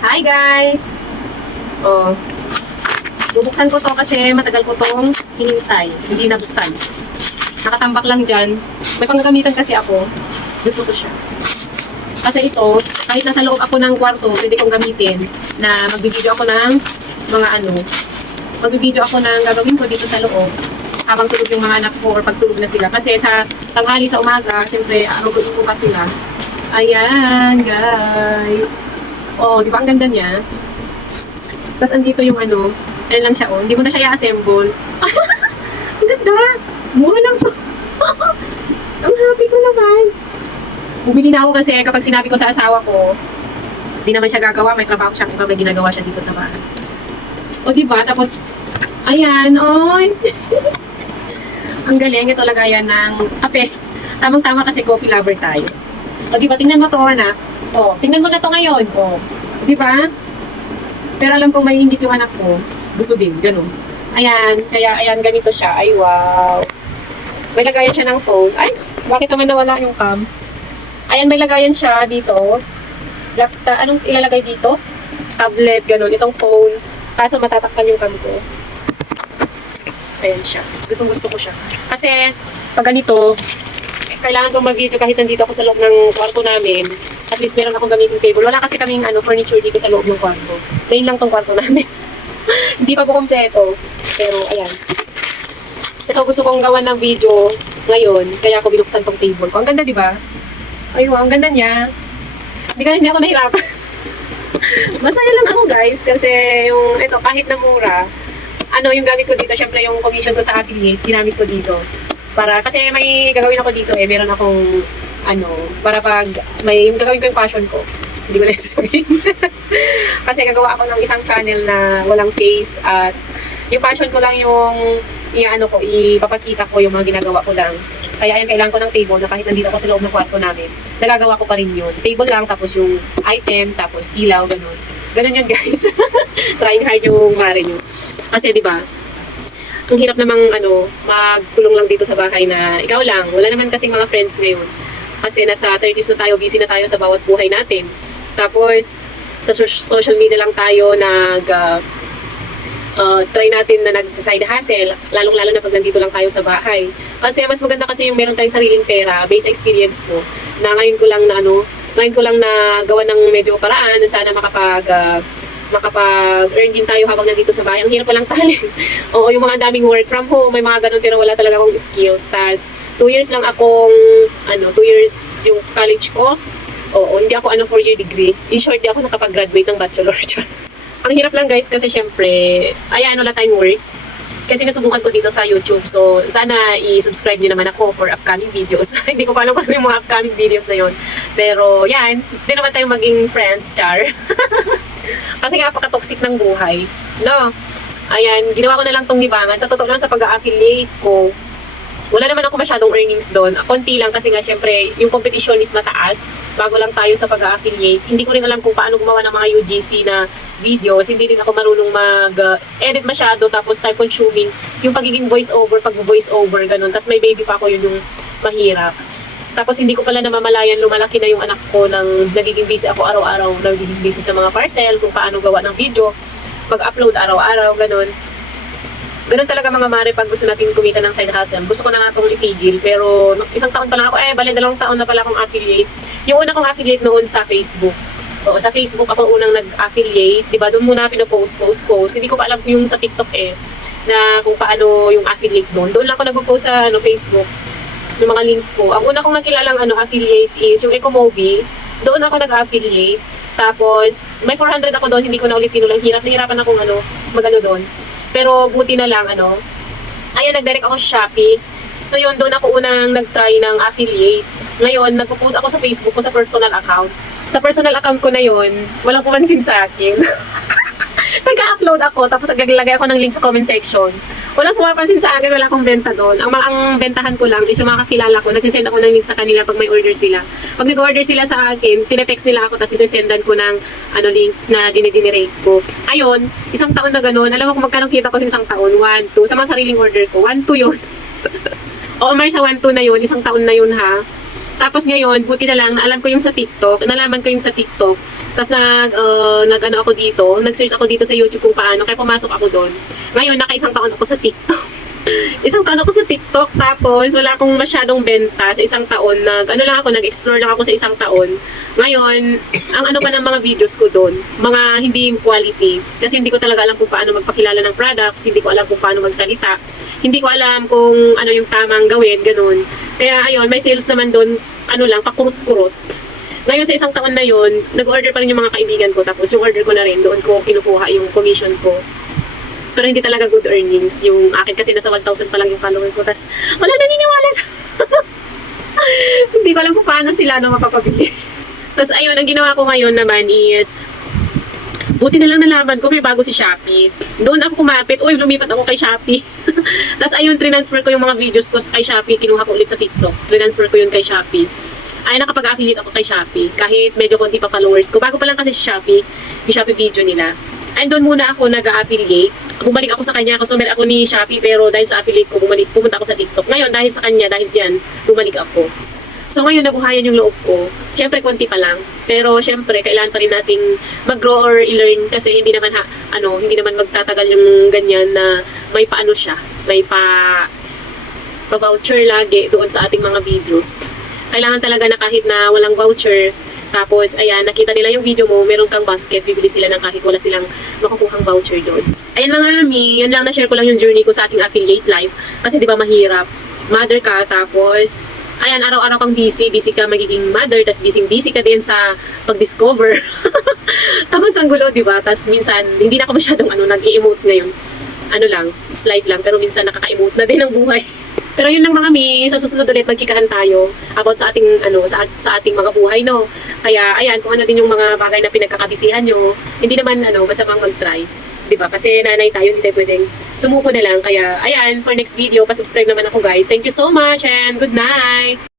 Hi guys! Oh, bubuksan ko to kasi matagal ko tong hinintay. Hindi nabuksan. Nakatambak lang dyan. May panggagamitan kasi ako. Gusto ko siya. Kasi ito, kahit nasa loob ako ng kwarto, pwede kong gamitin na magbibideo ako ng mga magbibideo ako ng gagawin ko dito sa loob habang tulog yung mga anak ko or pagtulog na sila. Kasi sa tanghali sa umaga, syempre, arugutin ko pa sila. Ayan, guys. Oh, di ba ang ganda niya? Tapos andito yung ano lang siya, oh. Hindi mo na siya i-assemble. Ang ganda! Mura lang to. Ang happy ko naman. Bumili na ako kasi kapag sinabi ko sa asawa ko, hindi naman siya gagawa, may trabaho siya, may ginagawa siya dito sa bahay. O diba? Tapos, ayan, oy. Ang galing, ito lagayan ng kape. Tamang-tama kasi coffee lover tayo. O diba, tingnan mo to, anak. O, tingnan mo na to ngayon. O, diba? Pero alam ko may hindi yung anak ko. Gusto din, ganun. Ayan, kaya ayan, ganito siya. Ay, wow. May lagayan siya ng phone. Ay, bakit naman nawala yung cam? Ayan, may lagayan siya dito. Laptop, anong ilalagay dito? Tablet, ganun. Itong phone. Kaso matatakpan yung cam ko. Ayan siya. Gusto ko siya. Kasi, pag ganito, kailangan kong mag-video kahit nandito ako sa loob ng kwarto namin. At least meron akong gamitin table. Wala kasi kaming furniture dito sa loob ng kwarto. Plain lang tong kwarto namin. Hindi pa po kompleto. Pero, ayan. Ito gusto kong gawan ng video ngayon. Kaya ako binuksan tong table ko. Ang ganda, di ba? Ayun, ang ganda niya. Hindi ako nahirapan. Masaya lang ako, guys. Kasi yung, ito, kahit na mura, yung gamit ko dito, syempre yung commission ko sa affiliate, ginamit ko dito. Kasi may gagawin ako dito meron akong, para pag, yung gagawin ko yung passion ko. Hindi ko na sasabihin. Kasi gagawa ako ng isang channel na walang face at yung passion ko lang yung, ipapakita ko yung mga ginagawa ko lang. Kaya ayan, kailangan ko ng table na kahit nandito ako sa loob ng kwarto namin, nagagawa ko pa rin yun. Table lang, tapos yung item, tapos ilaw, ganun. Ganun yun, guys. Trying hard yung mare nyo. Kasi, di ba, ang hirap namang, magkulong lang dito sa bahay na ikaw lang. Wala naman kasing mga friends ngayon. Kasi nasa 30s na tayo, busy na tayo sa bawat buhay natin. Tapos, sa social media lang tayo try natin na nag-side hustle, lalong-lalo na pag nandito lang tayo sa bahay. Kasi mas maganda kasi yung meron tayong sariling pera, based experience ko, na ngayon ko lang na gawa ng medyo paraan na sana makapag-earn din tayo habang nandito sa bahay. Ang hirap palang talent. Oo, yung mga daming work from home, may mga ganun, pero wala talaga akong skills. Tas, 2 years lang akong, 2 years yung college ko. Oo, hindi ako 4-year degree. In short, di ako nakapag-graduate ng bachelor. Ang hirap lang, guys, kasi syempre, wala tayong work. Kasi nasubukan ko dito sa YouTube. So, sana i-subscribe niyo naman ako for upcoming videos. Hindi ko pa alam kung yung mga upcoming videos na yun. Pero, yan. Hindi naman tayo maging friends, char. Kasi nga, napaka-toxic ng buhay. No? Ayan, ginawa ko na lang tong libangan. Sa totoo lang, sa pag-affiliate ko, wala naman ako masyadong earnings doon. Konti lang kasi nga, syempre, yung competition is mataas. Bago lang tayo sa pag-affiliate. Hindi ko rin alam kung paano gumawa ng mga UGC na videos. Hindi rin ako marunong mag-edit masyado. Tapos time-consuming. Yung pagiging voice-over, pag-voice-over, ganun. Tapos may baby pa ako, yun yung mahirap. Tapos hindi ko pala namamalayan, lumalaki na yung anak ko nang nagiging busy ako araw-araw. Nagiging busy sa mga parcel, kung paano gawa ng video. Pag-upload araw-araw, ganun. Ganun talaga mga mare pag gusto natin kumita ng side hustle. Gusto ko na nga itong itigil. Pero isang taon pa lang ako, bali 2 taon na pala akong affiliate. Yung una kong affiliate noon sa Facebook. Oo, sa Facebook ako unang nag-affiliate. Diba? Doon muna pinopost. Hindi ko pa alam yung sa TikTok na kung paano yung affiliate doon. Doon lang ako nag-post sa Facebook ng mga link ko. Ang una kong nakilalang affiliate is yung Ecomobi. Doon ako nag-affiliate. Tapos, may 400 ako doon. Hindi ko na ulit pinulang. Nahirapan akong magano doon. Pero buti na lang, ayun, nag-direct ako sa Shopee. So yun, doon ako unang nag-try ng affiliate. Ngayon, nagpo-post ako sa Facebook ko sa personal account. Sa personal account ko na yun, walang pumansin sa akin. Nag-upload ako, tapos naglagay ako ng link sa comment section. Walang pumapansin sa akin, wala akong benta doon. Ang bentahan ko lang is yung mga kakilala ko. Nag-send ako ng link sa kanila pag may order sila. Pag nag-order sila sa akin, tinetext nila ako, tapos itisendan ko ng link na gine-generate ko. Ayun, isang taon na gano'n. Alam mo kung magkano kita ko sa isang taon? 1, 2. Sa mga sariling order ko, 1, 2 yun. O, Mar, sa 1, 2 na yun. Isang taon na yun, ha? Tapos ngayon, buti na lang, alam ko yung sa TikTok, nalaman ko yung sa TikTok, Tapos nag-ano ako dito, nag-search ako dito sa YouTube kung paano, kaya pumasok ako doon. Ngayon, naka-isang taon ako sa TikTok. Isang taon ako sa TikTok, tapos wala akong masyadong benta sa isang taon. Nag-explore lang ako sa isang taon. Ngayon, ang ano pa ng mga videos ko doon, mga hindi quality. Kasi hindi ko talaga alam kung paano magpakilala ng products, hindi ko alam kung paano magsalita, hindi ko alam kung ano yung tamang gawin, ganun. Kaya ayun, may sales naman doon, pakurot-kurot. Ngayon sa isang taon na yun, nag-order pa rin yung mga kaibigan ko, tapos yung order ko na rin, doon ko kinukuha yung commission ko. Pero hindi talaga good earnings. Yung akin kasi nasa 1,000 pa lang yung follower ko. Tapos wala naniniwala sa... Hindi ko alam kung paano sila mapapabili. Tapos ayun, ang ginawa ko ngayon naman is... Buti na lang nalaman ko, may bago si Shopee. Doon ako kumapit. Uy, lumipat ako kay Shopee. Tapos ayun, transfer ko yung mga videos ko kay Shopee. Kinuha ko ulit sa TikTok. Transfer ko yun kay Shopee. Ay, nakapag-affiliate ako kay Shopee. Kahit medyo konti pa followers ko. Bago pa lang kasi si Shopee, yung Shopee video nila. And doon muna ako nag-affiliate. Bumalik ako sa kanya, customer ako ni Shopee, pero dahil sa affiliate ko, pumunta ako sa TikTok. Ngayon, dahil sa kanya, dahil dyan, bumalik ako. So ngayon, nabuhayan yung loob ko. Siyempre, konti pa lang. Pero siyempre, kailangan pa rin nating mag-grow or i-learn kasi hindi naman hindi naman magtatagal yung ganyan na may paano siya. May pa-voucher lagi doon sa ating mga videos. Kailangan talaga na kahit na walang voucher, tapos, ayan, nakita nila yung video mo, meron kang basket, bibili sila ng kahit wala silang makukuhang voucher doon. Ayan mga mami, yun lang, na-share ko lang yung journey ko sa ating affiliate life. Kasi di ba mahirap, mother ka, tapos, ayan, araw-araw kang busy ka magiging mother, tapos busy ka din sa pag-discover. Tapos ang gulo, di ba? Tapos minsan, hindi na ako masyadong nag-i-emote ngayon. Slight lang, pero minsan nakaka-emote na din ang buhay. Pero yun lang mga mi, sa susunod ulit magchikahan tayo about sa ating sa ating mga buhay, no. Kaya ayan, kung ano din yung mga bagay na pinagkakabisihan nyo, hindi naman masamang mag-try. 'Di ba? Kasi nanay tayo, hindi tayo pwedeng sumuko na lang. Kaya ayan, for next video, pa-subscribe naman ako guys. Thank you so much and good night.